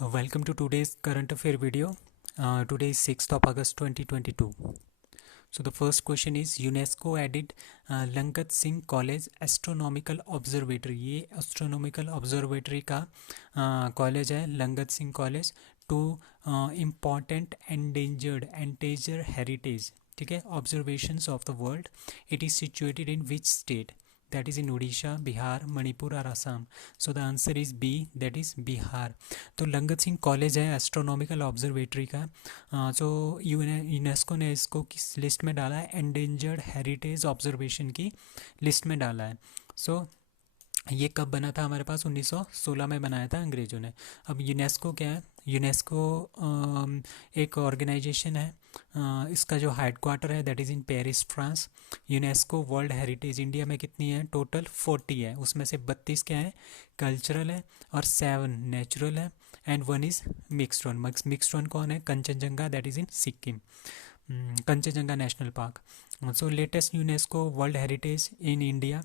Welcome to today's current affair video. Today is 6th of August 2022. So the first question is UNESCO added Langat Singh College Astronomical Observatory. ये astronomical observatory का college है Langat Singh college to important endangered heritage. ठीक है, observations of the world. It is situated in which state? That is in Odisha, Bihar, Manipur or Assam. So the answer is B, that is Bihar. तो लंगत Singh college है astronomical observatory का. जो UNESCO ने इसको किस list में डाला है? एंडेंजर्ड हेरिटेज ऑब्जर्वेशन की लिस्ट में डाला है. सो ये कब बना था हमारे पास? 1916 में बनाया था अंग्रेज़ों ने. अब यूनेस्को क्या है? यूनेस्को एक ऑर्गेनाइजेशन है. इसका जो हेड क्वार्टर है that is in Paris, France. UNESCO world heritage India में कितनी है? टोटल 40 है. उसमें से 32 क्या है? कल्चरल है और 7 नेचुरल है and 1 is mixed one. Mixed one कौन है? Kanchenjunga, that is in Sikkim. Kanchenjunga national park. So latest UNESCO world heritage in India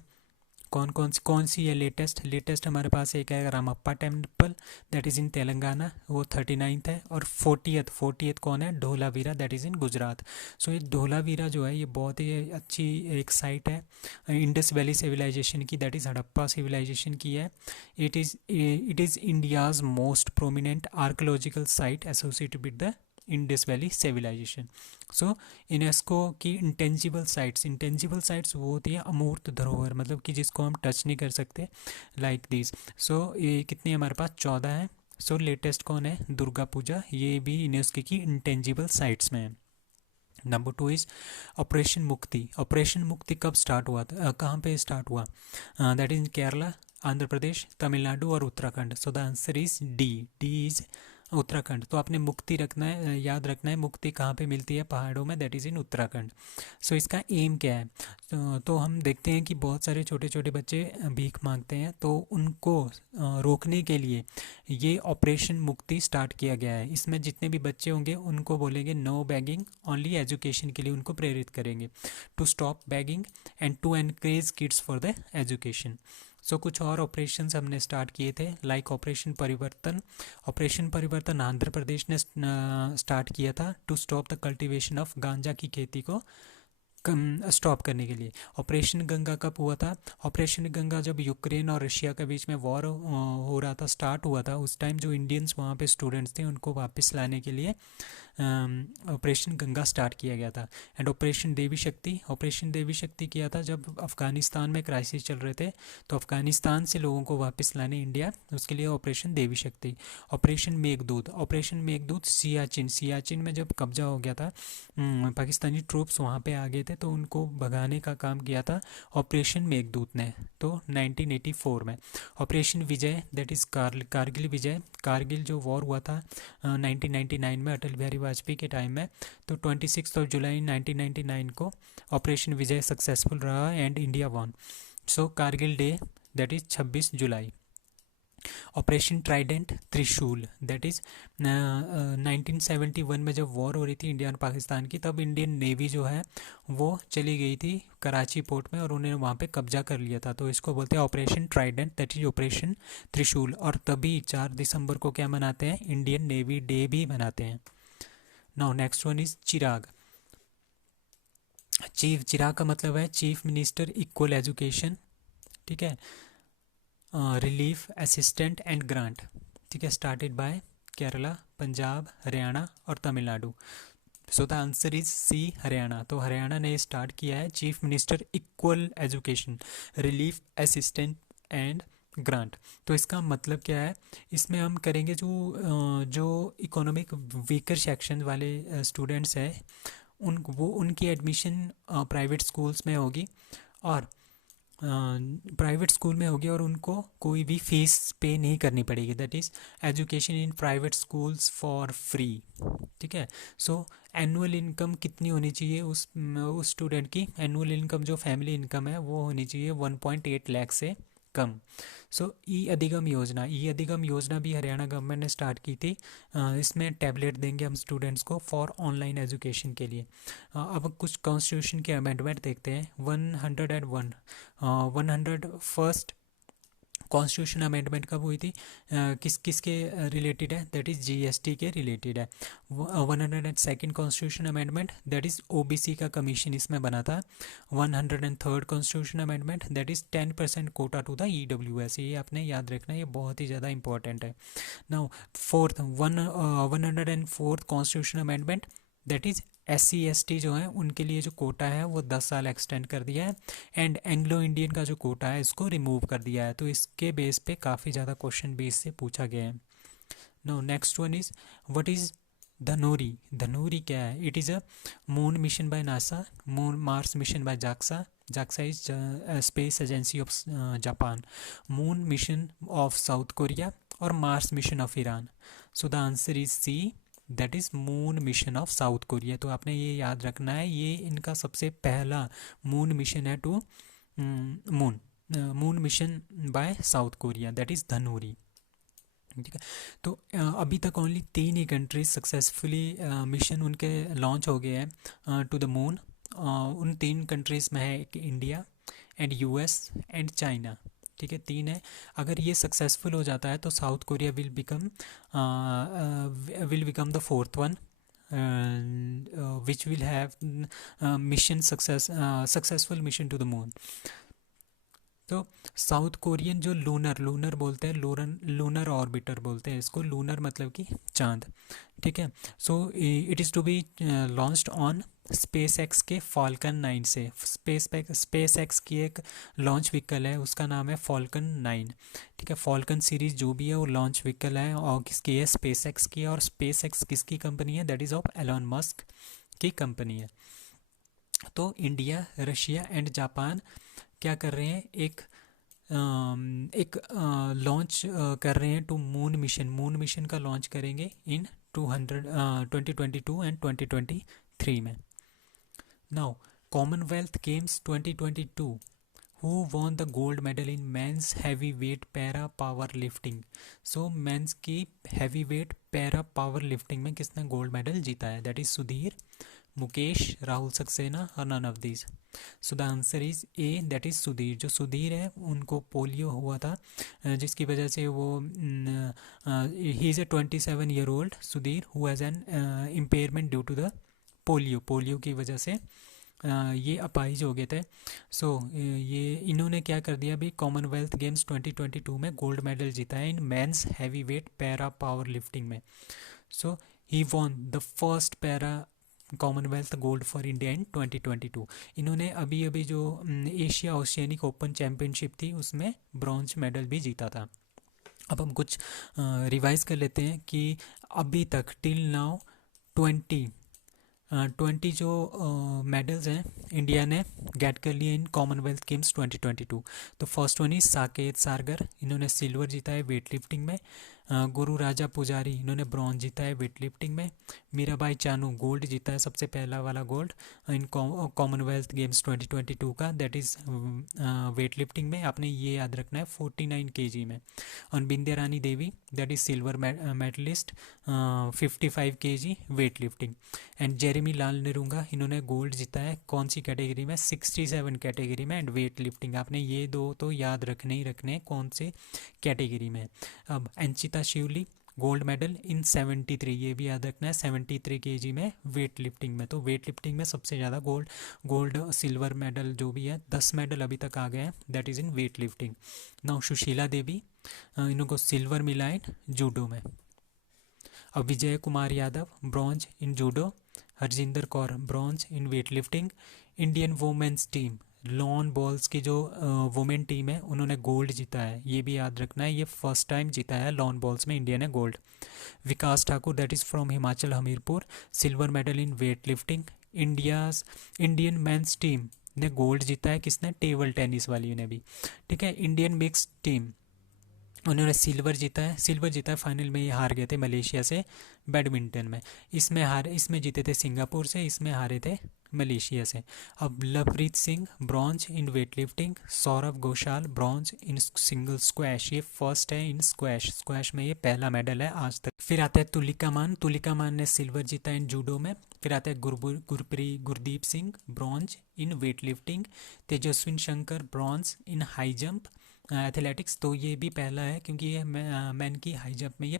कौन सी है? लेटेस्ट हमारे पास एक है Ramappa temple, that is in Telangana, वो 39th है. और 40th कौन है? Dholavira, that is in Gujarat. So ये ढोलावीरा जो है ये बहुत ही अच्छी एक साइट है इंडस वैली सिविलाइजेशन की, दैट इज़ हड़प्पा सिविलाइजेशन की है. It is India's most prominent archaeological site associated with the Indus Valley civilization. So UNESCO की इंटेंजिबल साइट्स वो होती है अमूर्त धरोहर, मतलब कि जिसको हम टच नहीं कर सकते, लाइक दिस. सो ये कितनी हमारे पास? 14 है. सो लेटेस्ट कौन है? दुर्गा पूजा, ये भी यूनेस्को की इंटेंजिबल साइट्स में है. नंबर 2 इज़ ऑपरेशन मुक्ति. ऑपरेशन मुक्ति कब स्टार्ट हुआ था? कहाँ पे स्टार्ट हुआ? दैट इज केरला, आंध्र प्रदेश, तमिलनाडु और उत्तराखंड. सो the answer is D is Uttarakhand. तो आपने मुक्ति रखना है, याद रखना है मुक्ति कहाँ पे मिलती है? पहाड़ों में, दैट इज़ इन उत्तराखंड. सो इसका एम क्या है? तो हम देखते हैं कि बहुत सारे छोटे छोटे बच्चे भीख मांगते हैं, तो उनको रोकने के लिए ये ऑपरेशन मुक्ति स्टार्ट किया गया है. इसमें जितने भी बच्चे होंगे उनको बोलेंगे नो बैगिंग, ओनली एजुकेशन के लिए उनको प्रेरित करेंगे to stop begging and to encourage kids for the education. So कुछ और ऑपरेशंस हमने स्टार्ट किए थे, लाइक ऑपरेशन परिवर्तन. ऑपरेशन परिवर्तन आंध्र प्रदेश ने स्टार्ट किया था to stop the cultivation of ganja की खेती को स्टॉप करने के लिए. ऑपरेशन गंगा कब हुआ था? ऑपरेशन गंगा जब यूक्रेन और रशिया के बीच में वॉर हो रहा था, स्टार्ट हुआ था, उस टाइम जो इंडियंस वहाँ पे स्टूडेंट्स थे उनको वापस लाने के लिए ऑपरेशन गंगा स्टार्ट किया गया था. एंड ऑपरेशन देवी शक्ति किया था जब अफ़गानिस्तान में क्राइसिस चल रहे थे, तो अफ़गानिस्तान से लोगों को वापस लाने इंडिया, उसके लिए ऑपरेशन देवी शक्ति. ऑपरेशन मेघदूत सियाचिन में जब कब्जा हो गया था, पाकिस्तानी ट्रूप्स वहाँ पे आ गए थे, तो उनको भगाने का काम किया था ऑपरेशन मेघदूत ने, तो 1984 में. Operation Vijay, that is Kargil Vijay. Kargil जो वॉर हुआ था 1999 में अटल बिहारी वाजपेयी के टाइम में, तो 26 जुलाई 1999 को ऑपरेशन विजय सक्सेसफुल रहा and India won. So Kargil day, that is 26 July. Operation Trident त्रिशूल, दैट इज़ 1971 में जब वॉर हो रही थी इंडिया और पाकिस्तान की, तब इंडियन नेवी जो है वो चली गई थी कराची पोर्ट में और उन्होंने वहाँ पे कब्जा कर लिया था, तो इसको बोलते हैं operation Trident, that is operation त्रिशूल. और तभी 4 दिसंबर को क्या मनाते हैं? इंडियन नेवी डे भी मनाते हैं. नाउ नेक्स्ट वन इज चिराग. चिराग का मतलब है चीफ मिनिस्टर इक्वल एजुकेशन. ठीक है, रिलीफ असिस्टेंट एंड ग्रांट. ठीक है, स्टार्टेड बाय केरला, पंजाब, हरियाणा और Tamil Nadu. So the answer is C, Haryana. तो हरियाणा ने स्टार्ट किया है chief minister equal education, relief assistant and grant. तो इसका मतलब क्या है? इसमें हम करेंगे जो इकोनॉमिक वीकर सेक्शन वाले स्टूडेंट्स हैं उनकी एडमिशन प्राइवेट स्कूल्स में होगी, और प्राइवेट स्कूल में होगी और उनको कोई भी फीस पे नहीं करनी पड़ेगी, that is education in private schools for free. ठीक है. सो एनुअल इनकम कितनी होनी चाहिए उस स्टूडेंट की? एनुअल इनकम जो फैमिली इनकम है वो होनी चाहिए 1.8 लाख से कम. सो ई अधिगम योजना भी हरियाणा गवर्नमेंट ने स्टार्ट की थी. इसमें टैबलेट देंगे हम स्टूडेंट्स को फॉर ऑनलाइन एजुकेशन के लिए. अब कुछ कॉन्स्टिट्यूशन के अमेंडमेंट देखते हैं. 101 101st कॉन्स्टिट्यूशन अमेंडमेंट कब हुई थी, किस किस के रिलेटेड है, दैट इज़ जीएसटी के रिलेटेड है। 102nd constitution amendment that is OBC का कमीशन इसमें बना था। 103rd constitution amendment that is 10% quota to the EWS, ये आपने याद रखना है, ये बहुत ही ज़्यादा इंपॉर्टेंट है। Now 104th constitution amendment that is SC/ST जो है उनके लिए जो कोटा है वो 10 साल एक्सटेंड कर दिया है, एंड एंग्लो इंडियन का जो कोटा है इसको रिमूव कर दिया है। तो इसके बेस पे काफ़ी ज़्यादा क्वेश्चन बेस से पूछा गया है। Now next one is what is Danuri. Danuri क्या है? It is a moon mission by NASA, moon Mars mission by JAXA, JAXA is space agency of Japan, moon mission of South Korea और Mars mission of Iran. So the answer is C, that is moon mission of South Korea. तो आपने ये याद रखना है, ये इनका सबसे पहला मून मिशन है to moon mission by South Korea, that is Danuri. ठीक है, तो अभी तक ओनली 3 ही कंट्रीज सक्सेसफुली मिशन उनके लॉन्च हो गए हैं टू द मून। उन 3 कंट्रीज़ में है एक India and US and China. ठीक है, 3 है। अगर ये सक्सेसफुल हो जाता है तो South Korea will become the 4th one which will have mission successful mission to the moon. तो साउथ कोरियन जो लूनर बोलते हैं, लूनर ऑर्बिटर बोलते हैं इसको, लूनर मतलब कि चांद। ठीक है, so it is to be launched on SpaceX के फॉल्कन 9 से। स्पेस एक्स की एक लॉन्च व्हीकल है, उसका नाम है फॉल्कन 9। ठीक है, फॉल्कन सीरीज जो भी है वो लॉन्च व्हीकल है, और किसकी है? स्पेस एक्स की है। और स्पेस एक्स किसकी कंपनी है? That is of Elon Musk की कंपनी है। तो इंडिया, रशिया एंड जापान क्या कर रहे हैं? एक लॉन्च कर रहे हैं टू मून मिशन का लॉन्च करेंगे इन 2022 एंड 2023 में। Now Commonwealth Games 2022, who won the gold medal in men's heavyweight para powerlifting. So men's की heavyweight para powerlifting में किसने गोल्ड मेडल जीता है? दैट इज सुधीर, मुकेश, राहुल सक्सेना और none of these. So the answer is A, that is Sudhir. जो सुधीर है उनको polio हुआ था, जिसकी वजह से वो ही is a 27 year old Sudhir who has an impairment due to the polio की वजह से ये अपाहिज हो गए थे। सो ये इन्होंने क्या कर दिया अभी, कॉमनवेल्थ गेम्स 2022 में गोल्ड मेडल जीता है in men's heavyweight para powerlifting में। So he won the first para Commonwealth gold for India in 2022। इन्होंने अभी अभी जो एशिया ओशियानिक ओपन चैम्पियनशिप थी उसमें ब्रॉन्ज मेडल भी जीता था। अब हम कुछ रिवाइज कर लेते हैं कि अभी तक टिल नाउ 20 जो मेडल्स हैं इंडिया ने गेट कर लिए इन कॉमनवेल्थ गेम्स 2022। तो first one is Saket Sagar, इन्होंने सिल्वर जीता है वेट लिफ्टिंग में। गुरु राजा पुजारी, इन्होंने ब्रॉन्ज जीता है वेट लिफ्टिंग में। मीराबाई चानू गोल्ड जीता है, सबसे पहला वाला गोल्ड इन कॉमनवेल्थ गेम्स 2022 का, दैट इज़ वेट लिफ्टिंग में। आपने ये याद रखना है 49 kg में। और Bindya Rani Devi that is silver medallist 55 kg weightlifting. And Jeremy Lalrinnunga, इन्होंने गोल्ड जीता है कौन सी कैटेगरी में? 67 कैटेगरी में एंड वेट लिफ्टिंग। आपने ये दो तो याद रखने ही रखने हैं कौन से कैटेगरी में। अब अंचिता शिवली गोल्ड मेडल इन 73, ये भी याद रखना है 73 kg में वेट लिफ्टिंग में। तो वेट लिफ्टिंग में सबसे ज़्यादा गोल्ड सिल्वर मेडल जो भी है 10 मेडल अभी तक आ गए हैं, that is in weightlifting. Now Sushila Devi, इनको सिल्वर मिला इन जूडो में। अब Vijay Kumar Yadav bronze in judo. Harjinder Kaur bronze in weightlifting. Indian women's team lawn bowls की जो वुमेन टीम है उन्होंने गोल्ड जीता है, ये भी याद रखना है, ये फर्स्ट टाइम जीता है लॉन बॉल्स में इंडिया ने gold. Vikas Thakur that is from Himachal Hamirpur, silver medal in weightlifting. Indian men's team ने गोल्ड जीता है, किसने? टेबल टेनिस वाली ने भी। ठीक है, इंडियन मिक्स टीम उन्होंने सिल्वर जीता है फाइनल में ये हार गए थे मलेशिया से बैडमिंटन में। इसमें जीते थे सिंगापुर से, इसमें हारे थे मलेशिया से। अब Lovepreet Singh bronze in weight lifting. Saurabh Ghoshal bronze in single squash, ये फर्स्ट है इन स्क्वैश में ये पहला मेडल है आज तक। फिर आता है तुलिका मान ने सिल्वर जीता इन जूडो में। फिर आता है Gurdeep Singh bronze in weight lifting. Tejaswin Shankar bronze in high jump. Athletics, तो ये भी पहला है क्योंकि ये मैन की हाई जंप में ये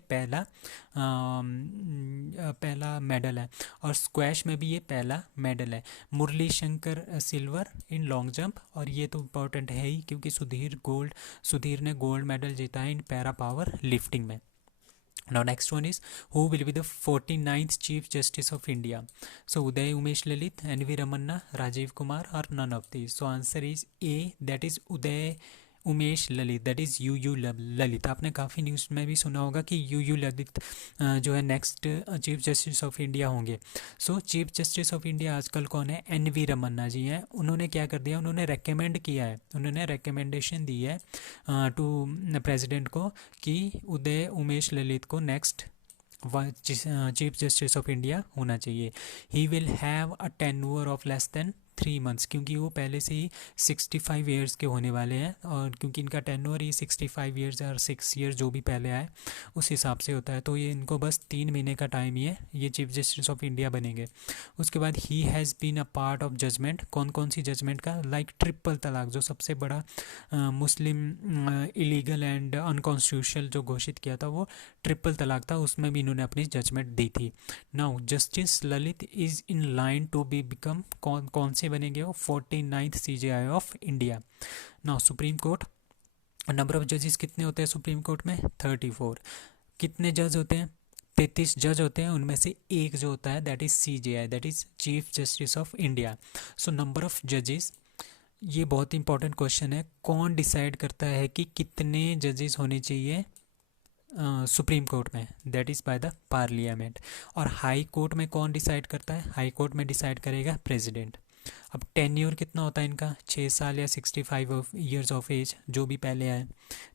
पहला मेडल है। और स्क्वैश में भी ये पहला मेडल है। Murali Shankar silver in long jump, और ये तो इम्पोर्टेंट है ही क्योंकि सुधीर ने गोल्ड मेडल जीता है इन पैरा पावर लिफ्टिंग में। Now next one is who will be the 49th Chief Justice of India? So Uday Umesh Lalit, N.V. Ramanna, Rajiv Kumar, or none of these? So answer is A, that is Uday Umesh Lalit, that is you Lalit. आपने काफ़ी news में भी सुना होगा कि you Lalit जो है next chief justice of India होंगे। So chief justice of India आजकल कौन है? एन.वी. रमन्ना जी हैं। उन्होंने क्या कर दिया, उन्होंने रेकमेंड किया है, उन्होंने रेकमेंडेशन दी है टू प्रेसिडेंट को कि उदय उमेश ललित को next chief justice of India होना चाहिए। He will have a tenure of less than 3 months, क्योंकि वो पहले से ही 65 ईयर्स के होने वाले हैं, और क्योंकि इनका टेन्योर ही 65 ईयर्स और 6 ईयर्स जो भी पहले आए उस हिसाब से होता है, तो ये इनको बस 3 महीने का टाइम ही है, ये चीफ जस्टिस ऑफ इंडिया बनेंगे। उसके बाद ही has been a part of judgement, कौन कौन सी जजमेंट का? लाइक ट्रिपल तलाक, जो सबसे बड़ा मुस्लिम इलीगल एंड अनकॉन्स्टिट्यूशनल जो घोषित किया था वो ट्रिपल तलाक था, उसमें भी इन्होंने अपनी जजमेंट दी थी। Now justice Lalit is in line to be become, कौन से बनेंगे वो? 49th CJI of India. Now Supreme Court, number of जजेस कितने होते हैं सुप्रीम कोर्ट में? 34। कितने जज होते हैं? 33 जज होते हैं, उनमें से एक जो होता है that is CJI, that is chief justice of India. So number of जजेस, ये बहुत इंपॉर्टेंट क्वेश्चन है, कौन डिसाइड करता है कि कितने जजेस होने चाहिए सुप्रीम कोर्ट में? That is by the parliament. और हाई कोर्ट में कौन डिसाइड करता है? हाई कोर्ट में डिसाइड करेगा प्रेसिडेंट। अब टेन्योर कितना होता है इनका? 6 साल या 65 ईयर्स ऑफ एज, जो भी पहले आए,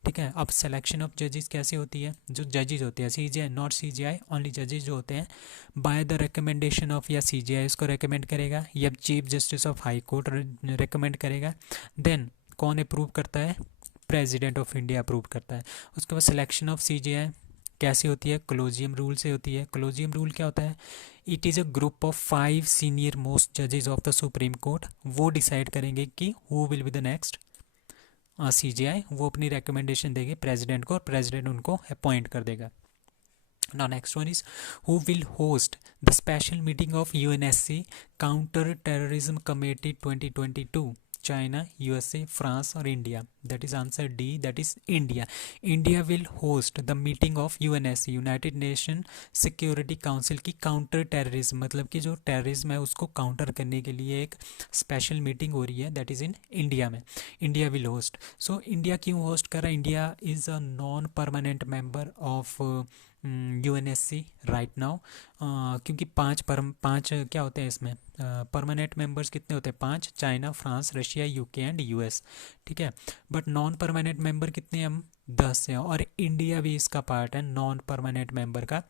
ठीक है। अब सिलेक्शन ऑफ जजेस कैसे होती है? जो जजेस होते हैं CJI, नॉट CJI, ओनली जजेस जो होते हैं बाय द रिकमेंडेशन ऑफ, या CJI इसको रिकमेंड करेगा या chief justice of high court recommend करेगा, देन कौन अप्रूव करता है? प्रेसिडेंट ऑफ इंडिया अप्रूव करता है। उसके बाद सिलेक्शन ऑफ CJI कैसे होती है? कॉलेजियम रूल से होती है। कॉलेजियम रूल क्या होता है? It is a group of 5 senior most जजेस ऑफ द सुप्रीम कोर्ट, वो डिसाइड करेंगे कि who will be the next CJI, वो अपनी रिकमेंडेशन देंगे प्रेसिडेंट को और प्रेसिडेंट उनको अपॉइंट कर देगा। Now next one is who will host the special meeting of UNSC Counter Terrorism Committee 2022? China, USA, France or India? That is answer D, that is India. India will host the meeting of UNSC, United Nation Security Council की counter terrorism, मतलब कि जो terrorism है उसको counter करने के लिए एक स्पेशल मीटिंग हो रही है, दैट इज़ इन इंडिया में। India will host. So India क्यों होस्ट कर रहा है? India is a non permanent member of UNSC right now, क्योंकि पाँच क्या होते हैं इसमें परमानेंट मेंबर्स कितने होते हैं? 5, China, France, Russia, UK and US, ठीक है। बट नॉन परमानेंट मेंबर कितने हैं? हम 10 हैं, और इंडिया भी इसका पार्ट है नॉन परमानेंट मेंबर का।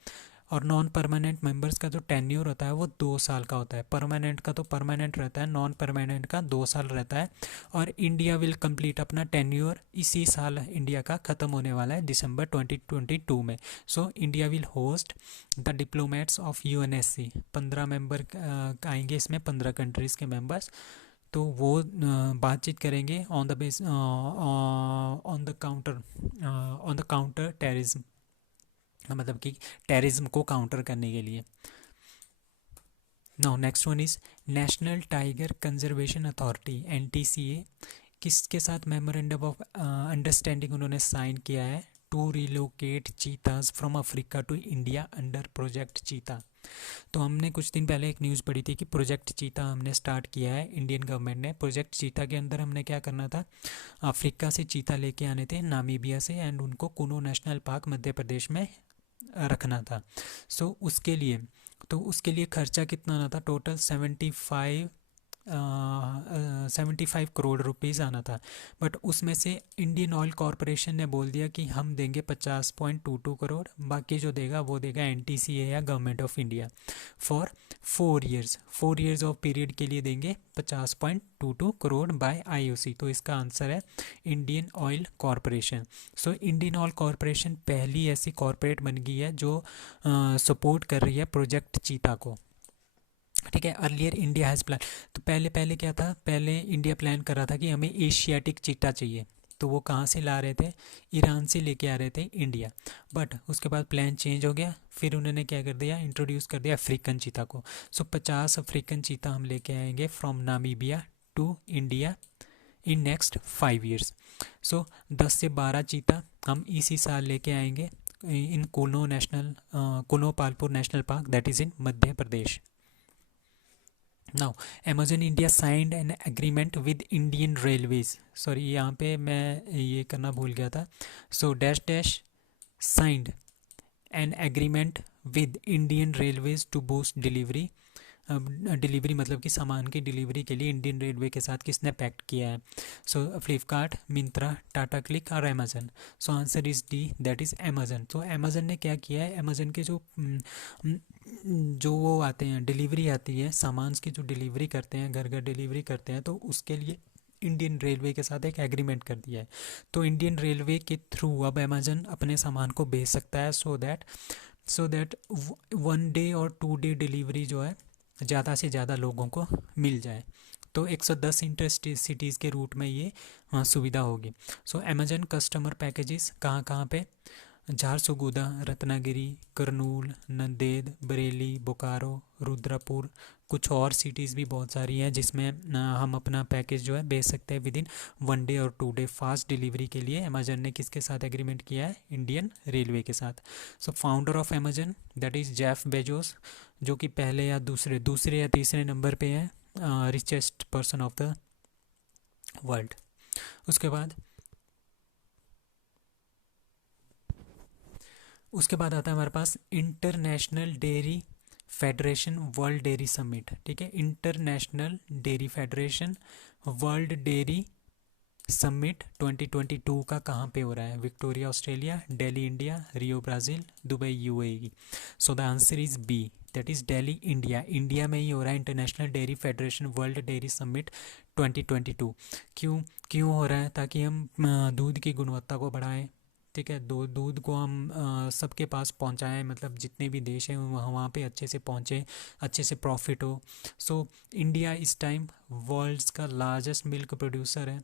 और नॉन परमानेंट मेंबर्स का जो टेन्योर होता है वो 2 साल का होता है। परमानेंट का तो परमानेंट रहता है, नॉन परमानेंट का 2 साल रहता है। और इंडिया विल कंप्लीट अपना टेन्योर इसी साल, इंडिया का ख़त्म होने वाला है दिसंबर 2022 में। So India will host the diplomats of UNSC, 15 member आएंगे इसमें, 15 कंट्रीज़ के मेंबर्स, तो वो बातचीत करेंगे on the base on the counter terrorism, मतलब कि टेररिज्म को काउंटर करने के लिए। Now next one is National Tiger Conservation Authority NTCA किसके साथ मेमोरेंडम ऑफ अंडरस्टैंडिंग उन्होंने साइन किया है? To relocate cheetahs from Africa to India under Project Cheetah. तो हमने कुछ दिन पहले एक न्यूज़ पढ़ी थी कि प्रोजेक्ट चीता हमने स्टार्ट किया है, इंडियन गवर्नमेंट ने। प्रोजेक्ट चीता के अंदर हमने क्या करना था? अफ्रीका से चीता लेके आने थे, नामीबिया से, एंड उनको कुनो नेशनल पार्क मध्य प्रदेश में रखना था। सो उसके लिए खर्चा कितना आना था? टोटल 75 करोड़ रुपीज़ आना था। बट उसमें से इंडियन ऑयल कॉरपोरेशन ने बोल दिया कि हम देंगे 50.22 करोड़, बाकी जो देगा वो देगा NTCA या government of India for 4 years of period के लिए देंगे 50.22 करोड़ बाय IOC। तो इसका आंसर है Indian oil corporation. So Indian oil corporation पहली ऐसी कॉरपोरेट बन गई है जो सपोर्ट कर रही है प्रोजेक्ट चीता को, ठीक है। अर्लियर इंडिया हैज़ प्लान, तो पहले क्या था? पहले इंडिया प्लान कर रहा था कि हमें एशियाटिक चीता चाहिए, तो वो कहाँ से ला रहे थे, ईरान से लेके आ रहे थे इंडिया। बट उसके बाद प्लान चेंज हो गया, फिर उन्होंने क्या कर दिया, इंट्रोड्यूस कर दिया अफ्रीकन चीता को। सो 50 अफ्रीकन चीता हम लेके आएंगे from Namibia to India in next 5 years। So 10 से 12 चीता हम इसी साल लेके आएंगे in Kuno Palpur national park, that is in Madhya Pradesh. Now Amazon India signed an agreement with Indian Railways, sorry यहाँ पे मैं ये करना भूल गया था। So dash dash signed an agreement with Indian Railways to boost delivery. Delivery मतलब कि सामान की डिलीवरी के लिए इंडियन रेलवे के साथ किसने पैक्ट किया है। सो फ्लिपकार्ट, मिंत्रा, टाटा क्लिक और Amazon. So answer is D, that is Amazon. तो अमेजन ने क्या किया है, अमेजन के जो वो आते हैं, डिलीवरी आती है सामान की, जो डिलीवरी करते हैं, घर घर डिलीवरी करते हैं, तो उसके लिए इंडियन रेलवे के साथ एक एग्रीमेंट कर दिया है। तो इंडियन रेलवे के थ्रू अब अमेजन अपने सामान को भेज सकता है, सो दैट 1 day और 2 day डिलीवरी जो है ज़्यादा से ज़्यादा लोगों को मिल जाए। तो 110 इंटर सिटीज़ के रूट में ये सुविधा होगी। सो अमेजन कस्टमर पैकेजेस कहाँ कहाँ पे, झारसुगुदा, रत्नागिरी, करनूल, नंदेद, बरेली, बोकारो, रुद्रपुर, कुछ और सिटीज़ भी बहुत सारी हैं जिसमें हम अपना पैकेज जो है भेज सकते हैं विद इन 1 day और 2 day। फास्ट डिलीवरी के लिए अमेजन ने किसके साथ एग्रीमेंट किया है, इंडियन रेलवे के साथ। So founder of Amazon that is Jeff Bezos, जो कि पहले या दूसरे या तीसरे नंबर पे है richest person of the world. उसके बाद आता है हमारे पास international dairy federation world dairy summit. ठीक है, international dairy federation world dairy summit 2022 का कहाँ पे हो रहा है, Victoria Australia, Delhi India, Rio Brazil, Dubai UAE. So the answer is B, that is Delhi India. India में ही हो रहा है international dairy federation world dairy summit 2022। क्यों क्यों हो रहा है, ताकि हम दूध की गुणवत्ता को बढ़ाएं। ठीक है, दूध को हम सबके पास पहुंचाएं, मतलब जितने भी देश हैं वहाँ पे अच्छे से पहुँचे, अच्छे से प्रॉफिट हो। सो इंडिया इस टाइम वर्ल्ड्स का लार्जेस्ट मिल्क प्रोड्यूसर है।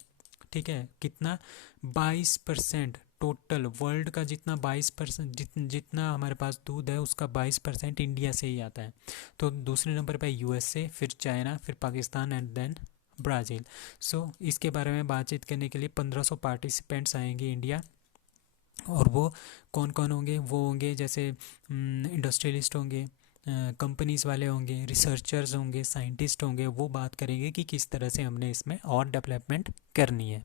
ठीक है, कितना, 22%, टोटल वर्ल्ड का जितना 22% जितना हमारे पास दूध है उसका 22% इंडिया से ही आता है। तो दूसरे नंबर पे यूएसए, फिर चाइना, फिर पाकिस्तान एंड देन ब्राज़ील। सो इसके बारे में बातचीत करने के लिए 1500 पार्टिसिपेंट्स आएंगे इंडिया। और वो कौन कौन होंगे, वो होंगे जैसे इंडस्ट्रियलिस्ट होंगे, कंपनीज़ वाले होंगे, रिसर्चर्स होंगे, साइंटिस्ट होंगे। वो बात करेंगे कि किस तरह से हमने इसमें और डेवलपमेंट करनी है।